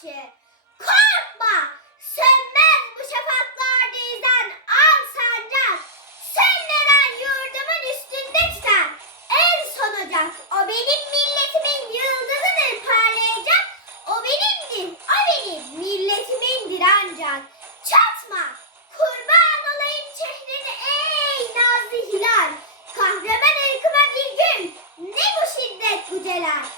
ki. Korkma, sönmez bu şafaklar dizden al sancak. Sen neden yurdumun üstünde en son ocak. O benim milletimin yıldızıdır parlayacak. O benimdir, o benim milletimindir ancak. Çatma, kurban olayım çehrini ey nazlı hilal. Kahraman ırkıma bir gün, ne bu şiddet bu celal.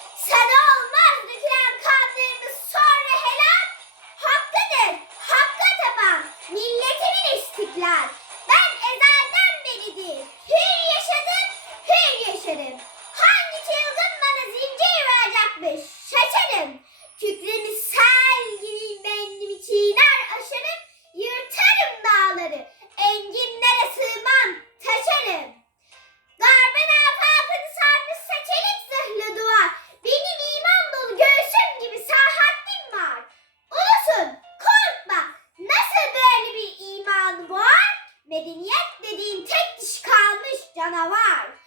Medeniyet dediğin tek diş kalmış canavar.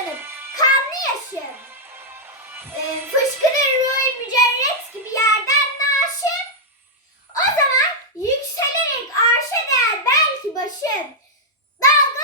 yaşarım. Kanlı yaşarım. E, ee, fışkırır ruh mücerret gibi yerden naaşım. O zaman yükselerek arşa değer belki başım. Dalga